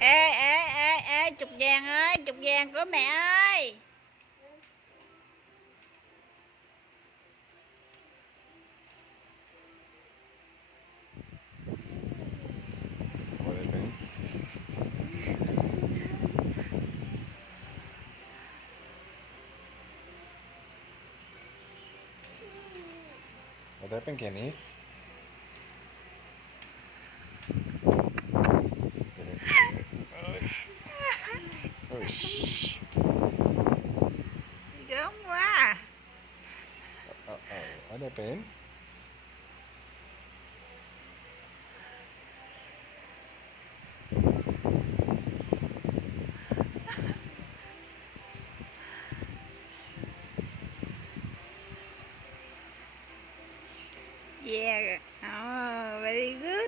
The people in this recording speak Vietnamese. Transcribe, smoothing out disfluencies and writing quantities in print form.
Ê, chục vàng của mẹ ơi. What do you think? What happened, Kenny? Oh, shh. Gớm quá. Uh-oh. What happened? Yeah. Oh, very good.